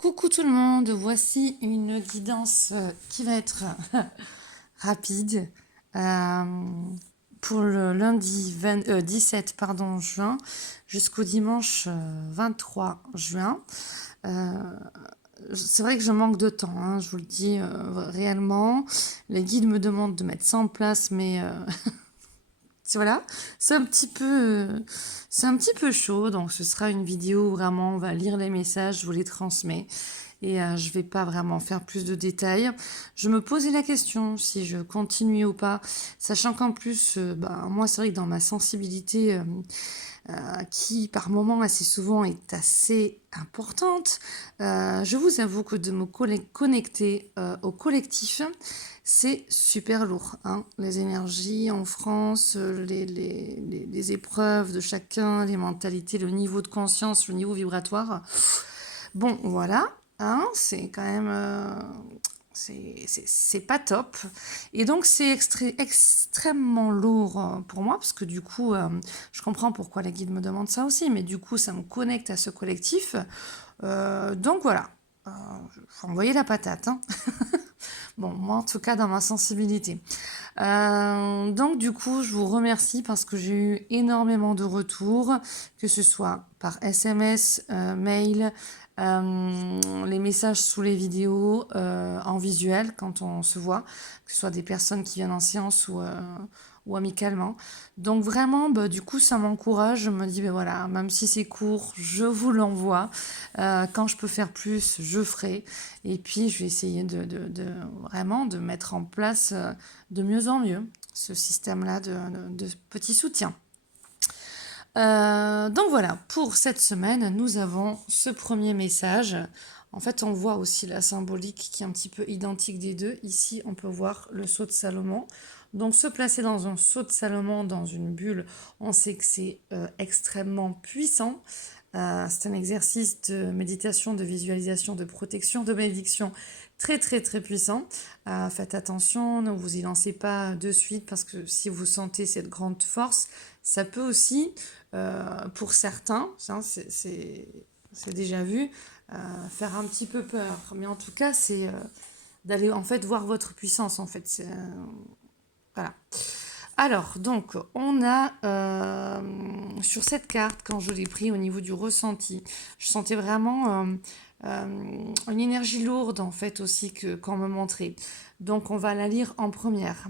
Coucou tout le monde, voici une guidance qui va être rapide euh, pour le lundi 17 juin jusqu'au dimanche 23 juin. Euh, c'est vrai que je manque de temps, hein, je vous le dis réellement. Les guides me demandent de mettre ça en place, mais voilà, c'est un petit peu chaud, donc ce sera une vidéo où vraiment on va lire les messages, je vous les transmets et je vais pas vraiment faire plus de détails. Je me posais la question si je continue ou pas, sachant qu'en plus, moi c'est vrai que dans ma sensibilité qui par moments assez souvent est assez importante, je vous avoue que de me connecter au collectif, c'est super lourd, hein. Les énergies en France, les épreuves de chacun, les mentalités, le niveau de conscience, le niveau vibratoire. Bon, voilà, hein, c'est quand même... c'est pas top. Et donc, c'est extrêmement lourd pour moi, parce que du coup, je comprends pourquoi les guides me demandent ça aussi, mais du coup, ça me connecte à ce collectif. Donc, voilà. Faut envoyer la patate, hein. Bon, moi, en tout cas, dans ma sensibilité. Donc, du coup, je vous remercie parce que j'ai eu énormément de retours, que ce soit par SMS, mail, les messages sous les vidéos, en visuel, quand on se voit, que ce soit des personnes qui viennent en séance ou amicalement. Donc vraiment, du coup, ça m'encourage. Je me dis, voilà, même si c'est court, je vous l'envoie. Quand je peux faire plus, je ferai. Et puis, je vais essayer vraiment de mettre en place de mieux en mieux ce système-là de petits soutiens. Donc voilà, pour cette semaine, nous avons ce premier message. En fait, on voit aussi la symbolique qui est un petit peu identique des deux. Ici, on peut voir le sceau de Salomon. Donc, se placer dans un sceau de Salomon, dans une bulle, on sait que c'est extrêmement puissant. C'est un exercice de méditation, de visualisation, de protection, de bénédiction très très très puissant. Faites attention, ne vous y lancez pas de suite parce que si vous sentez cette grande force, ça peut aussi, pour certains, c'est déjà vu, faire un petit peu peur. Mais en tout cas, c'est d'aller en fait voir votre puissance en fait. Voilà. Alors, donc, on a sur cette carte, quand je l'ai pris au niveau du ressenti, je sentais vraiment une énergie lourde en fait aussi qu'on me montrait. Donc, on va la lire en première.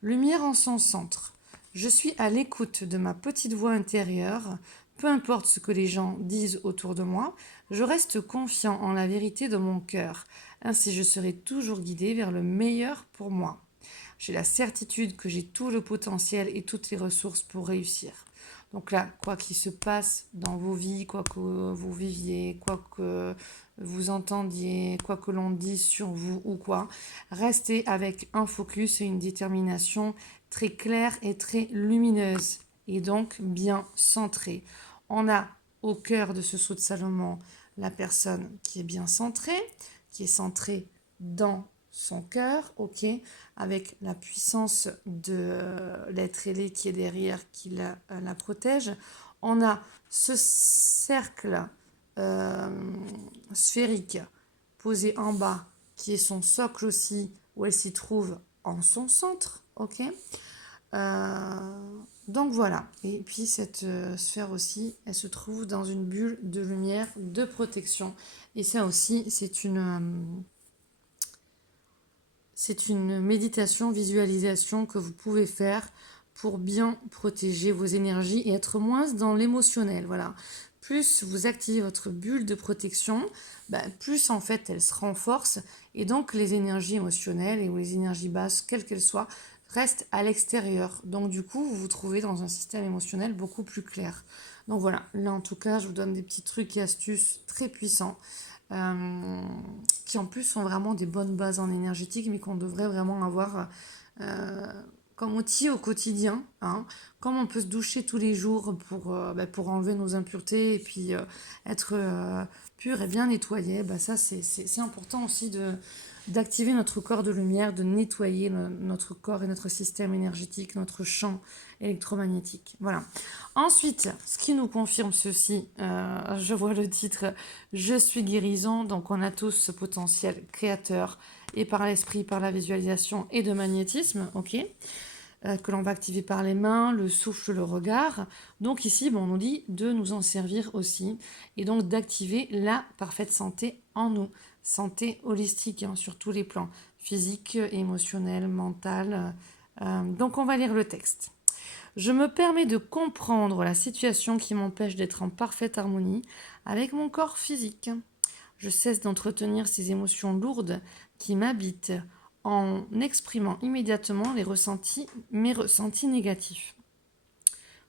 Lumière en son centre. Je suis à l'écoute de ma petite voix intérieure. Peu importe ce que les gens disent autour de moi, je reste confiant en la vérité de mon cœur. Ainsi, je serai toujours guidé vers le meilleur pour moi. J'ai la certitude que j'ai tout le potentiel et toutes les ressources pour réussir. Donc là, quoi qu'il se passe dans vos vies, quoi que vous viviez, quoi que vous entendiez, quoi que l'on dise sur vous ou quoi, restez avec un focus et une détermination très claire et très lumineuse et donc bien centrée. On a au cœur de ce sceau de Salomon la personne qui est bien qui est centrée dans son cœur, ok, avec la puissance de l'être ailé qui est derrière, qui la protège. On a ce cercle sphérique posé en bas, qui est son socle aussi, où elle s'y trouve en son centre, ok. Donc voilà, et puis cette sphère aussi, elle se trouve dans une bulle de lumière, de protection. Et ça aussi, c'est une méditation, visualisation que vous pouvez faire pour bien protéger vos énergies et être moins dans l'émotionnel. Voilà. Plus vous activez votre bulle de protection, plus en fait elle se renforce et donc les énergies émotionnelles ou les énergies basses, quelles qu'elles soient, restent à l'extérieur. Donc du coup, vous vous trouvez dans un système émotionnel beaucoup plus clair. Donc voilà, là en tout cas, je vous donne des petits trucs et astuces très puissants qui en plus sont vraiment des bonnes bases en énergétique, mais qu'on devrait vraiment avoir comme outil au quotidien, hein. Comme on peut se doucher tous les jours pour enlever nos impuretés et puis être pur et bien nettoyé, ça c'est important aussi d'activer notre corps de lumière, de nettoyer notre corps et notre système énergétique, notre champ électromagnétique. Voilà. Ensuite, ce qui nous confirme ceci, je vois le titre Je suis guérison, donc on a tous ce potentiel créateur et par l'esprit, par la visualisation et de magnétisme, ok, que l'on va activer par les mains, le souffle, le regard. Donc ici, on nous dit de nous en servir aussi et donc d'activer la parfaite santé en nous. Santé holistique hein, sur tous les plans, physique, émotionnel, mental. Donc on va lire le texte. Je me permets de comprendre la situation qui m'empêche d'être en parfaite harmonie avec mon corps physique. Je cesse d'entretenir ces émotions lourdes qui m'habitent en exprimant immédiatement mes ressentis négatifs.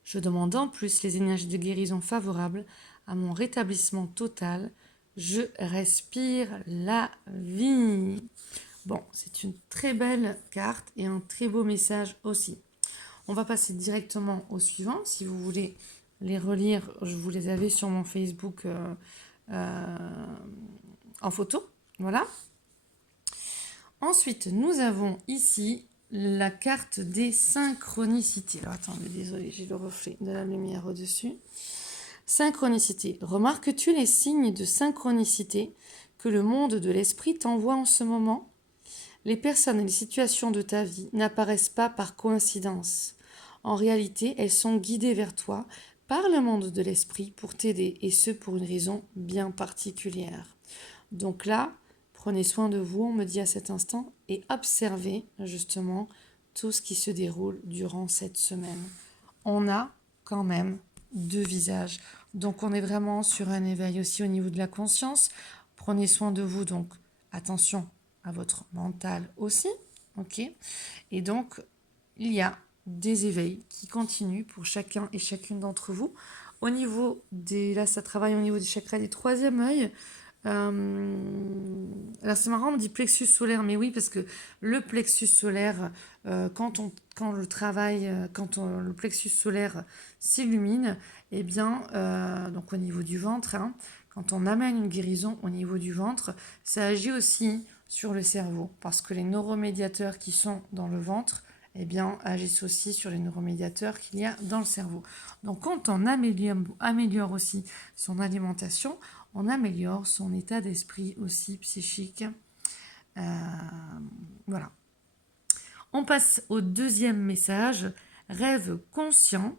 Je demande en plus les énergies de guérison favorables à mon rétablissement total. Je respire la vie. Bon, c'est une très belle carte et un très beau message aussi. On va passer directement au suivant. Si vous voulez les relire, je vous les avais sur mon Facebook en photo. Voilà. Ensuite, nous avons ici la carte des synchronicités. Alors attendez, désolé, j'ai le reflet de la lumière au-dessus. Synchronicité. Remarques-tu les signes de synchronicité que le monde de l'esprit t'envoie en ce moment? Les personnes et les situations de ta vie n'apparaissent pas par coïncidence. En réalité, elles sont guidées vers toi par le monde de l'esprit pour t'aider, et ce pour une raison bien particulière. Donc là, prenez soin de vous, on me dit à cet instant, et observez justement tout ce qui se déroule durant cette semaine. On a quand même deux visages. Donc on est vraiment sur un éveil aussi au niveau de la conscience. Prenez soin de vous, donc attention à votre mental aussi. Ok. Et donc, il y a des éveils qui continuent pour chacun et chacune d'entre vous. Au niveau des... Là, ça travaille au niveau des chakras du troisième œil. Alors c'est marrant, on me dit plexus solaire, mais oui, parce que le plexus solaire, quand le plexus solaire s'illumine, eh bien, donc au niveau du ventre, hein, quand on amène une guérison au niveau du ventre, ça agit aussi sur le cerveau, parce que les neuromédiateurs qui sont dans le ventre, eh bien, agissent aussi sur les neuromédiateurs qu'il y a dans le cerveau. Donc quand on améliore aussi son alimentation, on améliore son état d'esprit aussi psychique. Voilà. On passe au deuxième message. Rêve conscient.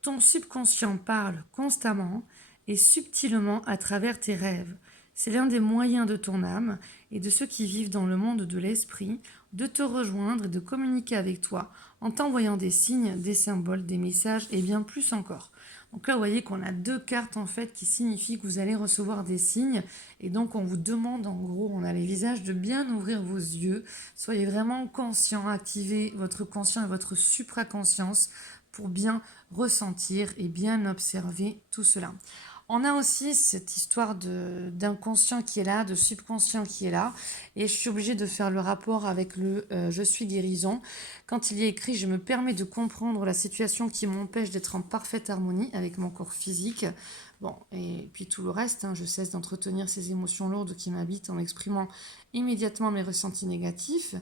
Ton subconscient parle constamment et subtilement à travers tes rêves. C'est l'un des moyens de ton âme et de ceux qui vivent dans le monde de l'esprit de te rejoindre et de communiquer avec toi en t'envoyant des signes, des symboles, des messages et bien plus encore. Donc là, vous voyez qu'on a deux cartes en fait qui signifient que vous allez recevoir des signes. Et donc, on vous demande en gros, on a les visages, de bien ouvrir vos yeux. Soyez vraiment conscient, activez votre conscient et votre supraconscience pour bien ressentir et bien observer tout cela. On a aussi cette histoire d'inconscient qui est là, de subconscient qui est là. Et je suis obligée de faire le rapport avec le je suis guérison. Quand il y a écrit, je me permets de comprendre la situation qui m'empêche d'être en parfaite harmonie avec mon corps physique. Bon, et puis tout le reste, hein, je cesse d'entretenir ces émotions lourdes qui m'habitent en exprimant immédiatement mes ressentis négatifs.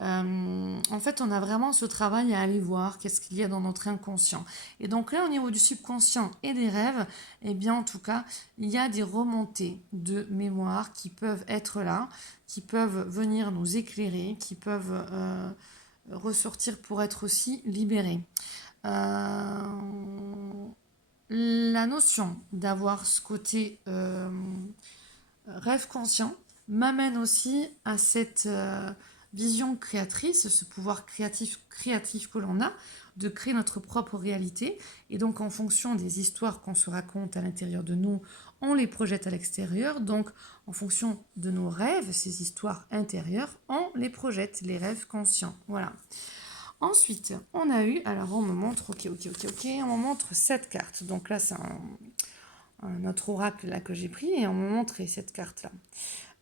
En fait, on a vraiment ce travail à aller voir qu'est-ce qu'il y a dans notre inconscient. Et donc là, au niveau du subconscient et des rêves, eh bien, en tout cas, il y a des remontées de mémoire qui peuvent être là, qui peuvent venir nous éclairer, qui peuvent ressortir pour être aussi libérés. La notion d'avoir ce côté rêve conscient m'amène aussi à cette vision créatrice, ce pouvoir créatif que l'on a, de créer notre propre réalité. Et donc, en fonction des histoires qu'on se raconte à l'intérieur de nous, on les projette à l'extérieur. Donc, en fonction de nos rêves, ces histoires intérieures, on les projette, les rêves conscients. Voilà. Ensuite, on a eu, alors on me montre, ok, on me montre cette carte. Donc là, c'est un autre oracle là que j'ai pris et on me montrait cette carte-là.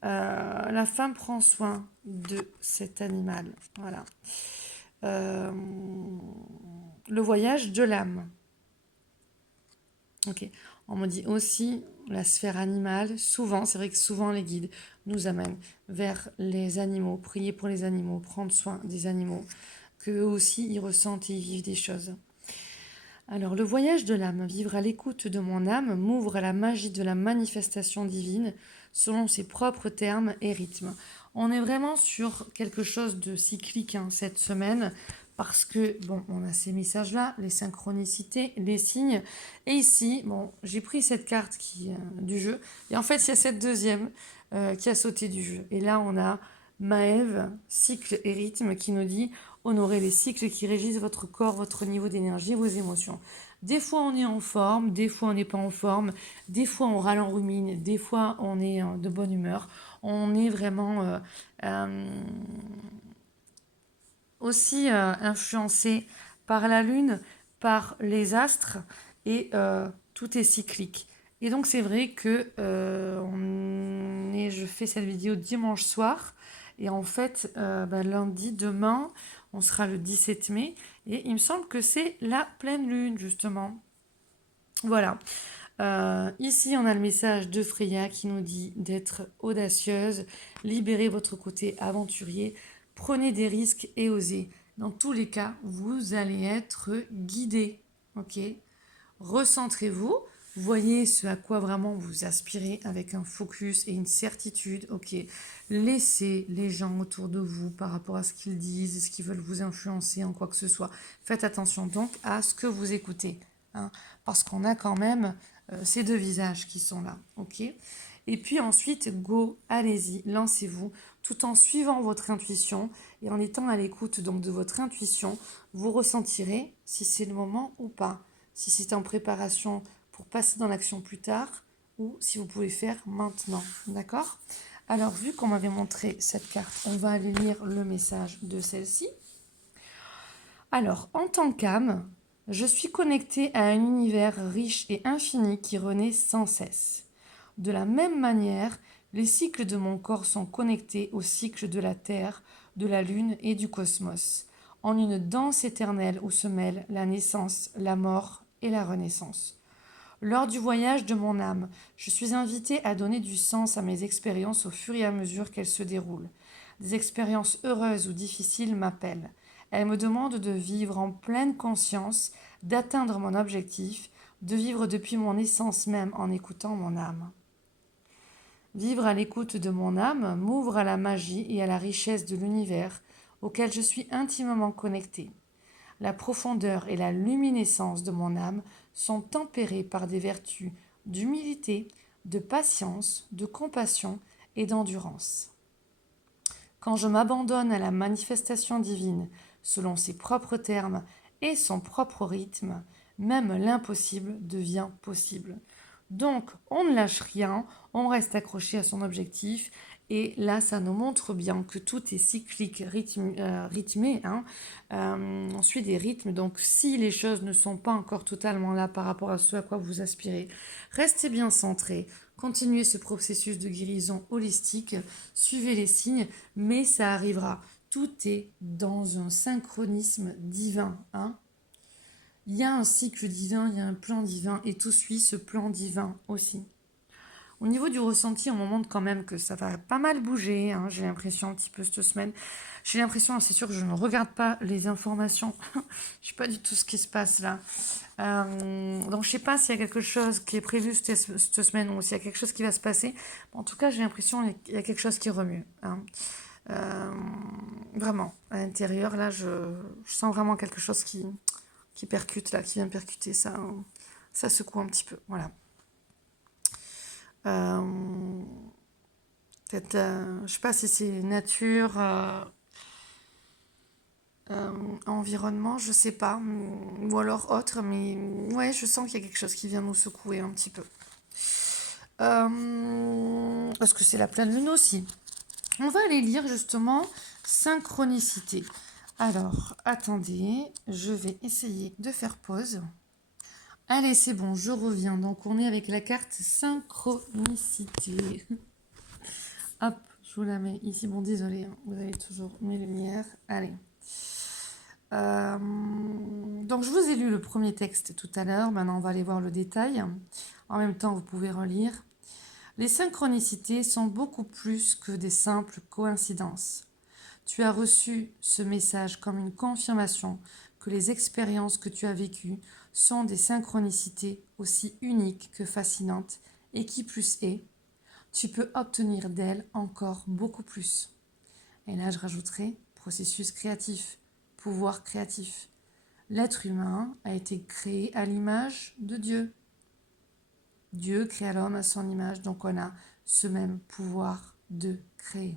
La femme prend soin de cet animal. Voilà. Le voyage de l'âme. Ok. On me dit aussi la sphère animale. Souvent, c'est vrai que souvent les guides nous amènent vers les animaux, prier pour les animaux, prendre soin des animaux, qu'eux aussi ils ressentent et ils vivent des choses. Alors, le voyage de l'âme, vivre à l'écoute de mon âme, m'ouvre à la magie de la manifestation divine selon ses propres termes et rythmes. On est vraiment sur quelque chose de cyclique cette semaine parce que, bon, on a ces messages-là, les synchronicités, les signes. Et ici, bon, j'ai pris cette carte du jeu. Et en fait, il y a cette deuxième qui a sauté du jeu. Et là, on a Maëve, cycle et rythme, qui nous dit honorez les cycles qui régissent votre corps, votre niveau d'énergie, vos émotions. Des fois, on est en forme, des fois, on n'est pas en forme, des fois, on râle, on rumine, des fois, on est de bonne humeur. On est vraiment aussi influencé par la lune, par les astres, et tout est cyclique. Et donc, c'est vrai que je fais cette vidéo dimanche soir, et en fait, lundi, demain, on sera le 17 mai, et il me semble que c'est la pleine lune, justement. Voilà. Ici, on a le message de Freya qui nous dit d'être audacieuse, libérez votre côté aventurier, prenez des risques et osez. Dans tous les cas, vous allez être guidé. Ok? Recentrez-vous, voyez ce à quoi vraiment vous aspirez avec un focus et une certitude. Ok? Laissez les gens autour de vous par rapport à ce qu'ils disent, ce qu'ils veulent vous influencer en quoi que ce soit. Faites attention donc à ce que vous écoutez. Parce qu'on a quand même ces deux visages qui sont là, ok? Et puis ensuite, go, allez-y, lancez-vous, tout en suivant votre intuition et en étant à l'écoute donc de votre intuition, vous ressentirez si c'est le moment ou pas, si c'est en préparation pour passer dans l'action plus tard ou si vous pouvez faire maintenant, d'accord? Alors, vu qu'on m'avait montré cette carte, on va aller lire le message de celle-ci. Alors, en tant qu'âme, je suis connectée à un univers riche et infini qui renaît sans cesse. De la même manière, les cycles de mon corps sont connectés aux cycles de la Terre, de la Lune et du cosmos, en une danse éternelle où se mêlent la naissance, la mort et la renaissance. Lors du voyage de mon âme, je suis invitée à donner du sens à mes expériences au fur et à mesure qu'elles se déroulent. Des expériences heureuses ou difficiles m'appellent. Elles me demandent de vivre en pleine conscience, d'atteindre mon objectif, de vivre depuis mon essence même en écoutant mon âme. Vivre à l'écoute de mon âme m'ouvre à la magie et à la richesse de l'univers auquel je suis intimement connectée. La profondeur et la luminescence de mon âme sont tempérées par des vertus d'humilité, de patience, de compassion et d'endurance. Quand je m'abandonne à la manifestation divine selon ses propres termes et son propre rythme, même l'impossible devient possible. Donc, on ne lâche rien, on reste accroché à son objectif. Et là, ça nous montre bien que tout est cyclique, rythmé. On suit des rythmes. Donc, si les choses ne sont pas encore totalement là par rapport à ce à quoi vous aspirez, restez bien centré. Continuez ce processus de guérison holistique. Suivez les signes, mais ça arrivera. Tout est dans un synchronisme divin. Il y a un cycle divin, il y a un plan divin et tout suit ce plan divin aussi. Au niveau du ressenti, on me montre quand même que ça va pas mal bouger. J'ai l'impression un petit peu cette semaine. J'ai l'impression, c'est sûr que je ne regarde pas les informations. Je sais pas du tout ce qui se passe là. Donc je sais pas s'il y a quelque chose qui est prévu cette semaine ou s'il y a quelque chose qui va se passer. En tout cas, j'ai l'impression qu'il y a quelque chose qui remue. Vraiment, à l'intérieur, là, je sens vraiment quelque chose qui percute là, qui vient percuter ça. Ça secoue un petit peu. Voilà. Peut-être, je sais pas si c'est nature, environnement, je sais pas, ou alors autre, mais ouais, je sens qu'il y a quelque chose qui vient nous secouer un petit peu. Parce que c'est la pleine lune aussi. On va aller lire justement synchronicité. Alors, attendez, je vais essayer de faire pause. Allez, c'est bon, je reviens. Donc, on est avec la carte synchronicité. Hop, je vous la mets ici. Bon, désolé, vous avez toujours mes lumières. Allez. Donc, je vous ai lu le premier texte tout à l'heure. Maintenant, on va aller voir le détail. En même temps, vous pouvez relire. Les synchronicités sont beaucoup plus que des simples coïncidences. Tu as reçu ce message comme une confirmation que les expériences que tu as vécues sont des synchronicités aussi uniques que fascinantes et qui plus est, tu peux obtenir d'elles encore beaucoup plus. Et là, je rajouterai processus créatif, pouvoir créatif. L'être humain a été créé à l'image de Dieu. Dieu créa l'homme à son image, donc on a ce même pouvoir de créer.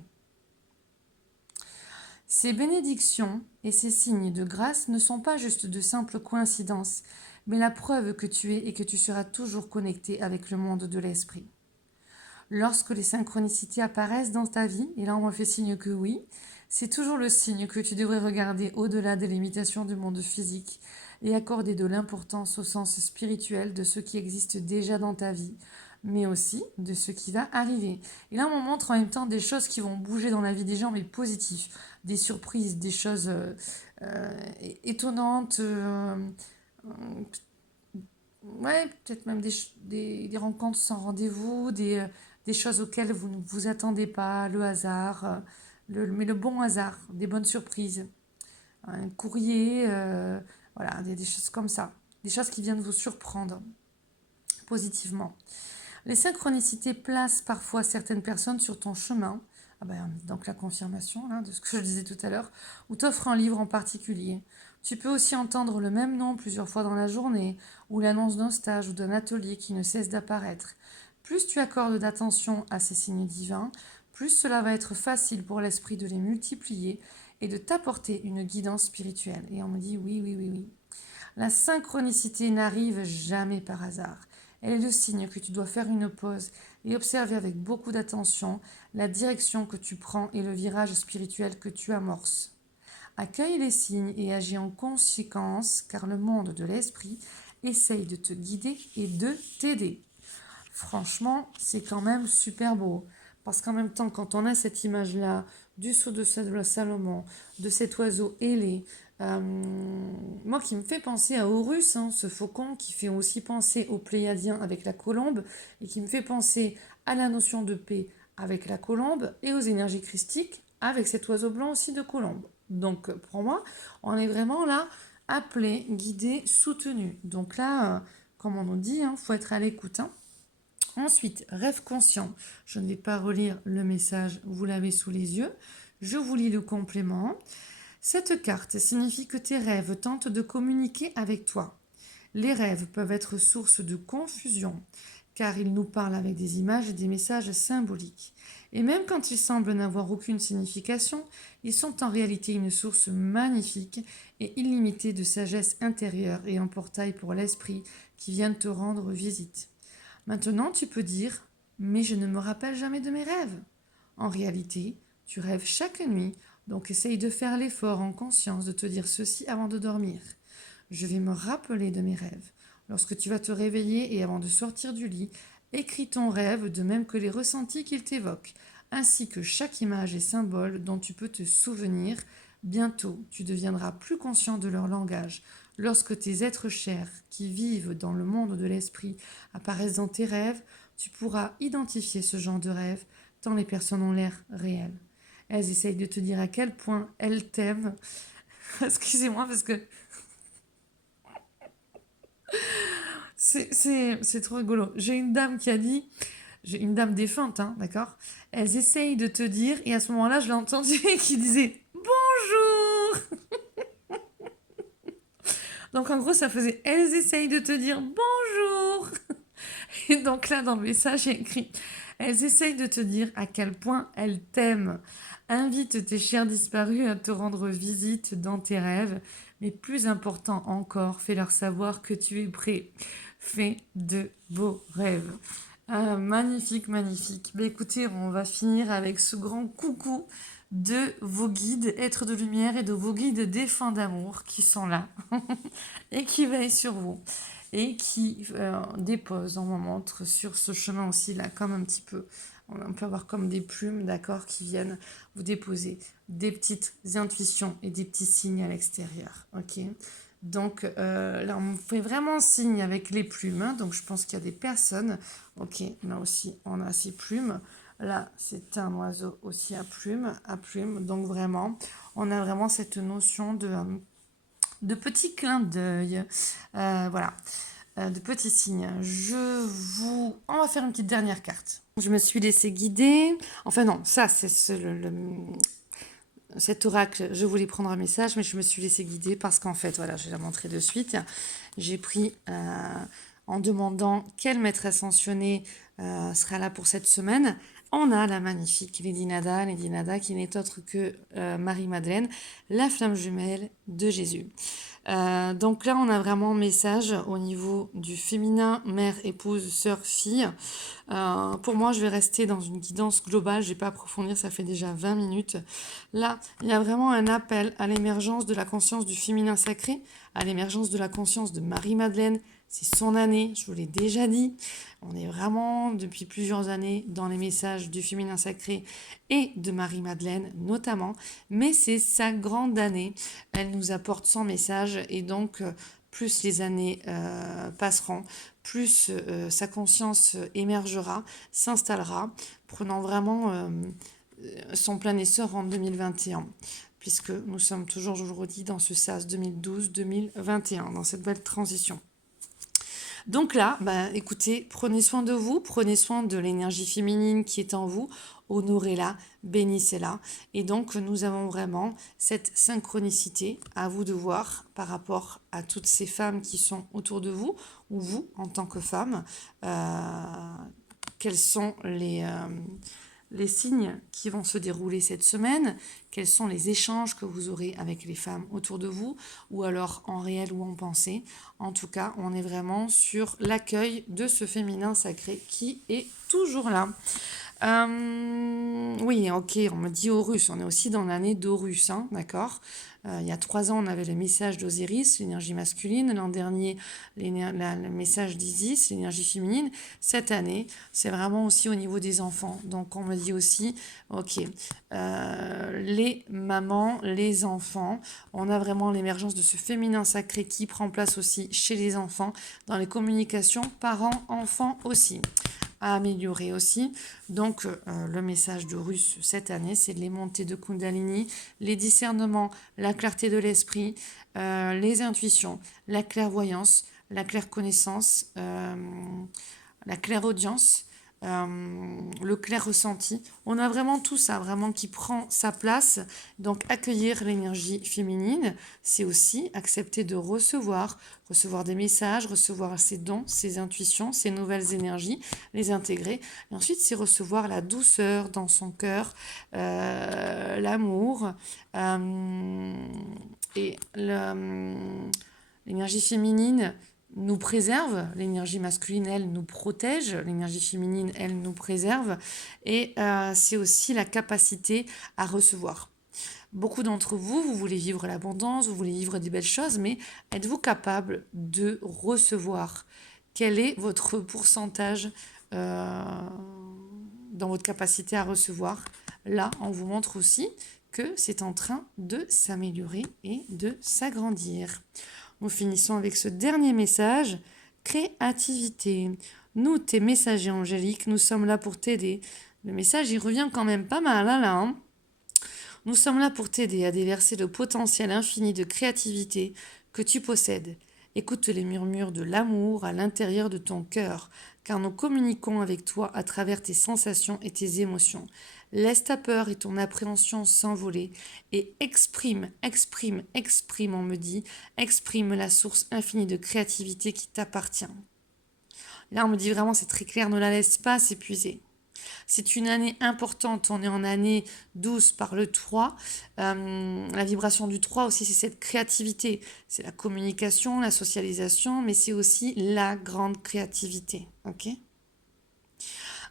Ces bénédictions et ces signes de grâce ne sont pas juste de simples coïncidences, mais la preuve que tu es et que tu seras toujours connecté avec le monde de l'esprit. Lorsque les synchronicités apparaissent dans ta vie, et là on me fait signe que oui, c'est toujours le signe que tu devrais regarder au-delà des limitations du monde physique et accorder de l'importance au sens spirituel de ce qui existe déjà dans ta vie, mais aussi de ce qui va arriver. Et là on montre en même temps des choses qui vont bouger dans la vie des gens, mais positifs, des surprises, des choses étonnantes, ouais, peut-être même des rencontres sans rendez-vous, des choses auxquelles vous ne vous attendez pas, le hasard, mais le bon hasard, des bonnes surprises, un courrier, voilà, des choses comme ça, des choses qui viennent vous surprendre positivement. Les synchronicités placent parfois certaines personnes sur ton chemin, ah ben, donc la confirmation là, de ce que je disais tout à l'heure, ou t'offre un livre en particulier. Tu peux aussi entendre le même nom plusieurs fois dans la journée, ou l'annonce d'un stage ou d'un atelier qui ne cesse d'apparaître. Plus tu accordes d'attention à ces signes divins, plus cela va être facile pour l'esprit de les multiplier et de t'apporter une guidance spirituelle. Et on me dit oui, oui, oui, oui. La synchronicité n'arrive jamais par hasard. Elle est le signe que tu dois faire une pause et observer avec beaucoup d'attention la direction que tu prends et le virage spirituel que tu amorces. Accueille les signes et agis en conséquence car le monde de l'esprit essaye de te guider et de t'aider. Franchement, c'est quand même super beau. Parce qu'en même temps, quand on a cette image-là du sceau de Salomon, de cet oiseau ailé, moi qui me fait penser à Horus, hein, ce faucon qui fait aussi penser aux Pléiadiens avec la colombe, et qui me fait penser à la notion de paix avec la colombe, et aux énergies christiques avec cet oiseau blanc aussi de colombe. Donc pour moi, on est vraiment là, appelé, guidé, soutenu. Donc là, comme on nous dit, il faut être à l'écoute. Ensuite, rêve conscient. Je ne vais pas relire le message, vous l'avez sous les yeux. Je vous lis le complément. Cette carte signifie que tes rêves tentent de communiquer avec toi. Les rêves peuvent être source de confusion, car ils nous parlent avec des images et des messages symboliques. Et même quand ils semblent n'avoir aucune signification, ils sont en réalité une source magnifique et illimitée de sagesse intérieure et un portail pour l'esprit qui vient te rendre visite. Maintenant, tu peux dire « Mais je ne me rappelle jamais de mes rêves ». En réalité, tu rêves chaque nuit, donc essaye de faire l'effort en conscience de te dire ceci avant de dormir. Je vais me rappeler de mes rêves. Lorsque tu vas te réveiller et avant de sortir du lit, écris ton rêve de même que les ressentis qu'il t'évoque, ainsi que chaque image et symbole dont tu peux te souvenir. Bientôt, tu deviendras plus conscient de leur langage. Lorsque tes êtres chers qui vivent dans le monde de l'esprit apparaissent dans tes rêves, tu pourras identifier ce genre de rêve tant les personnes ont l'air réelles. Elles essayent de te dire à quel point elles t'aiment. Excusez-moi parce que c'est trop rigolo. J'ai une dame qui a dit, j'ai une dame défunte, hein, d'accord. Elles essayent de te dire, et à ce moment-là, je l'ai entendu qui disait bonjour. Donc en gros, ça faisait elles essayent de te dire bonjour. Et donc là, dans le message, j'ai écrit elles essayent de te dire à quel point elles t'aiment. Invite tes chers disparus à te rendre visite dans tes rêves. Mais plus important encore, fais-leur savoir que tu es prêt. Fais de beaux rêves. Magnifique, magnifique. Mais écoutez, on va finir avec ce grand coucou de vos guides, êtres de lumière, et de vos guides défunts d'amour qui sont là et qui veillent sur vous et qui déposent, on montre sur ce chemin aussi là, comme un petit peu, on peut avoir comme des plumes, d'accord, qui viennent vous déposer des petites intuitions et des petits signes à l'extérieur, ok. Donc là, on me fait vraiment signe avec les plumes, hein. Donc je pense qu'il y a des personnes. Ok, là aussi, on a ces plumes. Là, c'est un oiseau aussi à plumes, à plumes. Donc vraiment, on a vraiment cette notion de petit clin d'œil. Voilà, de petits signes. On va faire une petite dernière carte. Je me suis laissée guider. Enfin non, ça, c'est cet oracle, je voulais prendre un message, mais je me suis laissée guider parce qu'en fait, voilà, je vais la montrer de suite. J'ai pris en demandant quelle maîtresse ascensionnée sera là pour cette semaine. On a la magnifique Lady Nada qui n'est autre que Marie-Madeleine, la flamme jumelle de Jésus. Donc là, on a vraiment un message au niveau du féminin, mère, épouse, sœur, fille. Pour moi, je vais rester dans une guidance globale, je ne vais pas approfondir, ça fait déjà 20 minutes. Là, il y a vraiment un appel à l'émergence de la conscience du féminin sacré, à l'émergence de la conscience de Marie-Madeleine. C'est son année, je vous l'ai déjà dit. On est vraiment depuis plusieurs années dans les messages du féminin sacré et de Marie-Madeleine notamment, mais c'est sa grande année. Elle nous apporte son message et donc plus les années passeront, plus sa conscience émergera, s'installera, prenant vraiment son plein essor en 2021, puisque nous sommes toujours, je vous le redis, dans ce SAS 2012-2021, dans cette belle transition. Donc là, bah, écoutez, prenez soin de vous, prenez soin de l'énergie féminine qui est en vous, honorez-la, bénissez-la. Et donc, nous avons vraiment cette synchronicité à vous de voir par rapport à toutes ces femmes qui sont autour de vous, ou vous, en tant que femme, quels sont les signes qui vont se dérouler cette semaine, quels sont les échanges que vous aurez avec les femmes autour de vous, ou alors en réel ou en pensée. En tout cas, on est vraiment sur l'accueil de ce féminin sacré qui est toujours là. Oui, ok, on me dit Horus, on est aussi dans l'année d'Horus, hein, d'accord. Il y a 3 ans, on avait le message d'Osiris, l'énergie masculine. L'an dernier, le message d'Isis, l'énergie féminine. Cette année, c'est vraiment aussi au niveau des enfants. Donc, on me dit aussi, ok, les mamans, les enfants, on a vraiment l'émergence de ce féminin sacré qui prend place aussi chez les enfants, dans les communications parents-enfants aussi à améliorer aussi. Donc, le message de Russe cette année, c'est les montées de Kundalini, les discernements, la clarté de l'esprit, les intuitions, la clairvoyance, la claire connaissance, la clairaudience, le clair ressenti. On a vraiment tout ça, vraiment qui prend sa place. Donc accueillir l'énergie féminine, c'est aussi accepter de recevoir des messages, recevoir ses dons, ses intuitions, ses nouvelles énergies, les intégrer. Et ensuite, c'est recevoir la douceur dans son cœur, l'amour et l'énergie féminine nous préserve, l'énergie masculine, elle, nous protège, l'énergie féminine, elle, nous préserve, et c'est aussi la capacité à recevoir. Beaucoup d'entre vous, vous voulez vivre l'abondance, vous voulez vivre des belles choses, mais êtes-vous capable de recevoir? Quel est votre pourcentage dans votre capacité à recevoir? Là, on vous montre aussi que c'est en train de s'améliorer et de s'agrandir. Nous finissons avec ce dernier message, créativité. Nous, tes messagers angéliques, nous sommes là pour t'aider. Le message, il revient quand même pas mal là, hein. Nous sommes là pour t'aider à déverser le potentiel infini de créativité que tu possèdes. Écoute les murmures de l'amour à l'intérieur de ton cœur, car nous communiquons avec toi à travers tes sensations et tes émotions. Laisse ta peur et ton appréhension s'envoler et exprime, on me dit, exprime la source infinie de créativité qui t'appartient. Là, on me dit vraiment, c'est très clair, ne la laisse pas s'épuiser. C'est une année importante, on est en année 12 par le 3. La vibration du 3 aussi, c'est cette créativité. C'est la communication, la socialisation, mais c'est aussi la grande créativité. Ok ?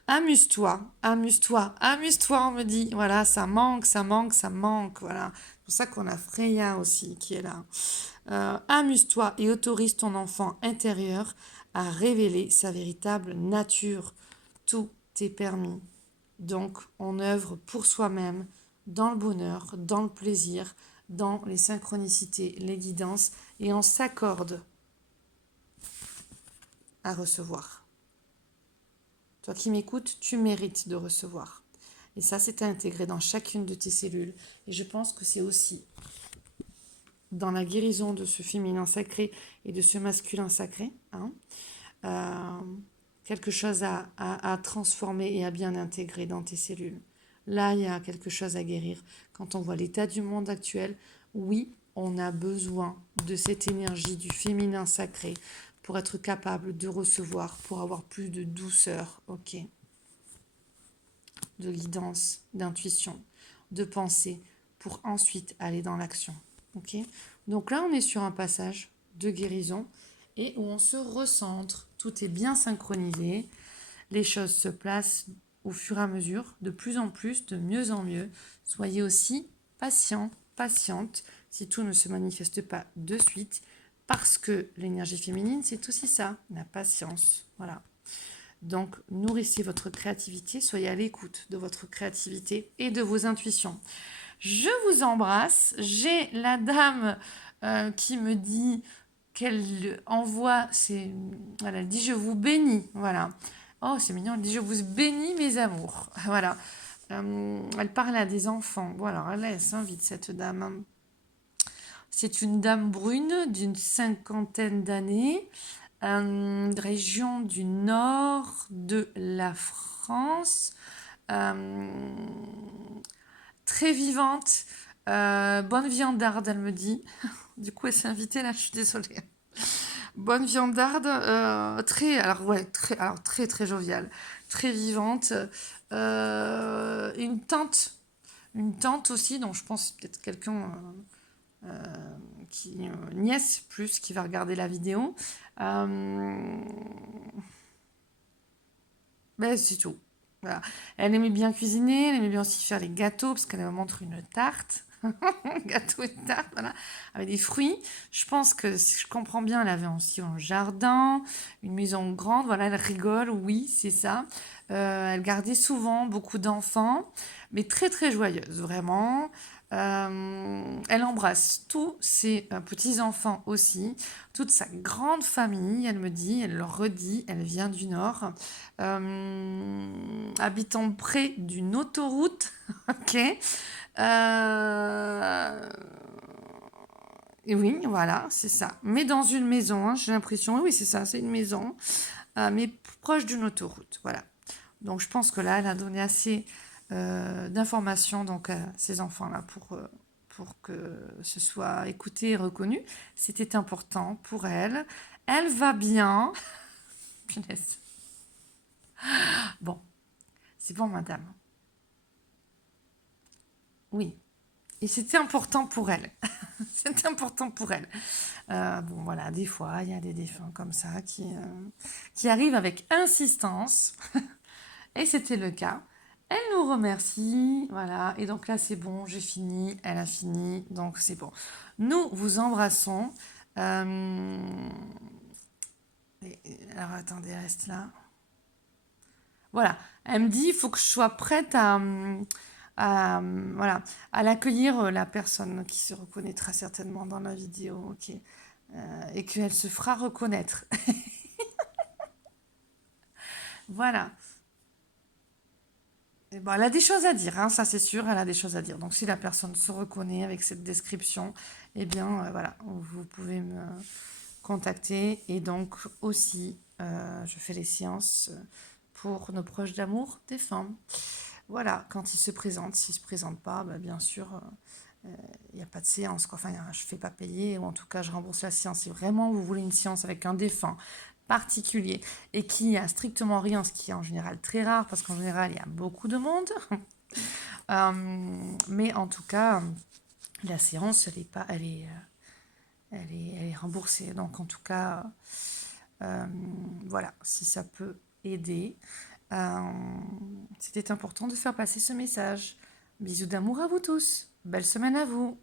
Amuse-toi, amuse-toi, amuse-toi, on me dit. Voilà, ça manque. Voilà. C'est pour ça qu'on a Freya aussi qui est là. Amuse-toi et autorise ton enfant intérieur à révéler sa véritable nature. Tout est permis. Donc, on œuvre pour soi-même, dans le bonheur, dans le plaisir, dans les synchronicités, les guidances, et on s'accorde à recevoir. Toi qui m'écoutes, tu mérites de recevoir. Et ça, c'est à intégrer dans chacune de tes cellules. Et je pense que c'est aussi dans la guérison de ce féminin sacré et de ce masculin sacré, hein, quelque chose à transformer et à bien intégrer dans tes cellules. Là, il y a quelque chose à guérir. Quand on voit l'état du monde actuel, oui, on a besoin de cette énergie du féminin sacré pour être capable de recevoir, pour avoir plus de douceur, ok, de guidance, d'intuition, de pensée, pour ensuite aller dans l'action. Ok. Donc là, on est sur un passage de guérison et où on se recentre, tout est bien synchronisé, les choses se placent au fur et à mesure, de plus en plus, de mieux en mieux. Soyez aussi patient, patiente, si tout ne se manifeste pas de suite, parce que l'énergie féminine, c'est aussi ça, la patience. Voilà. Donc, nourrissez votre créativité, soyez à l'écoute de votre créativité et de vos intuitions. Je vous embrasse. J'ai la dame qui me dit qu'elle envoie, voilà, elle dit je vous bénis, voilà. Oh, c'est mignon, elle dit je vous bénis mes amours, voilà. Elle parle à des enfants, voilà, elle s'invite cette dame. C'est une dame brune d'une 50aine d'années, région du nord de la France, euh, très vivante, bonne viandarde, elle me dit. Du coup, elle s'est invitée là, je suis désolée. Bonne viandarde, très, alors ouais, très très joviale, très vivante. Une tante aussi, donc je pense peut-être quelqu'un qui nièce plus qui va regarder la vidéo. Ben, c'est tout. Voilà. Elle aimait bien cuisiner, elle aimait bien aussi faire les gâteaux, parce qu'elle me montre une tarte. Gâteau et tarte, voilà, avec des fruits. Je pense que, si je comprends bien, elle avait aussi un jardin, une maison grande. Voilà, elle rigole, oui, c'est ça. Elle gardait souvent beaucoup d'enfants, mais très très joyeuse, vraiment. Elle embrasse tous ses petits-enfants aussi, toute sa grande famille, elle me dit, elle le redit, elle vient du Nord, habitant près d'une autoroute, ok. Et oui, voilà, c'est ça. Mais dans une maison, hein, j'ai l'impression, oui, c'est ça, c'est une maison, mais proche d'une autoroute, voilà. Donc je pense que là, elle a donné assez d'informations donc à ces enfants-là pour que ce soit écouté et reconnu. C'était important pour elle. Elle va bien. Punaise. Bon, c'est bon, madame. Oui. Et c'était important pour elle. C'était important pour elle. Bon, voilà, des fois, il y a des défunts comme ça qui arrivent avec insistance. Et c'était le cas. Elle nous remercie, voilà. Et donc là, c'est bon, j'ai fini, elle a fini, donc c'est bon. Nous vous embrassons. Euh, alors attendez, reste là. Voilà. Elle me dit, il faut que je sois prête voilà, à l'accueillir, la personne qui se reconnaîtra certainement dans la vidéo, ok. Et qu'elle se fera reconnaître. Voilà. Et bon, elle a des choses à dire, hein, ça c'est sûr, elle a des choses à dire. Donc si la personne se reconnaît avec cette description, eh bien voilà, vous pouvez me contacter. Et donc aussi, je fais les séances pour nos proches d'amour défunts. Voilà, quand ils se présentent, s'ils ne se présentent pas, bah, bien sûr, il n'y a pas de séance, quoi. Enfin, je ne fais pas payer, ou en tout cas, je rembourse la séance. Si vraiment vous voulez une séance avec un défunt particulier et qui a strictement rien, ce qui est en général très rare, parce qu'en général, il y a beaucoup de monde. Mais en tout cas, la séance, elle est pas, elle est remboursée. Donc, en tout cas, voilà, si ça peut aider. C'était important de faire passer ce message. Bisous d'amour à vous tous. Belle semaine à vous.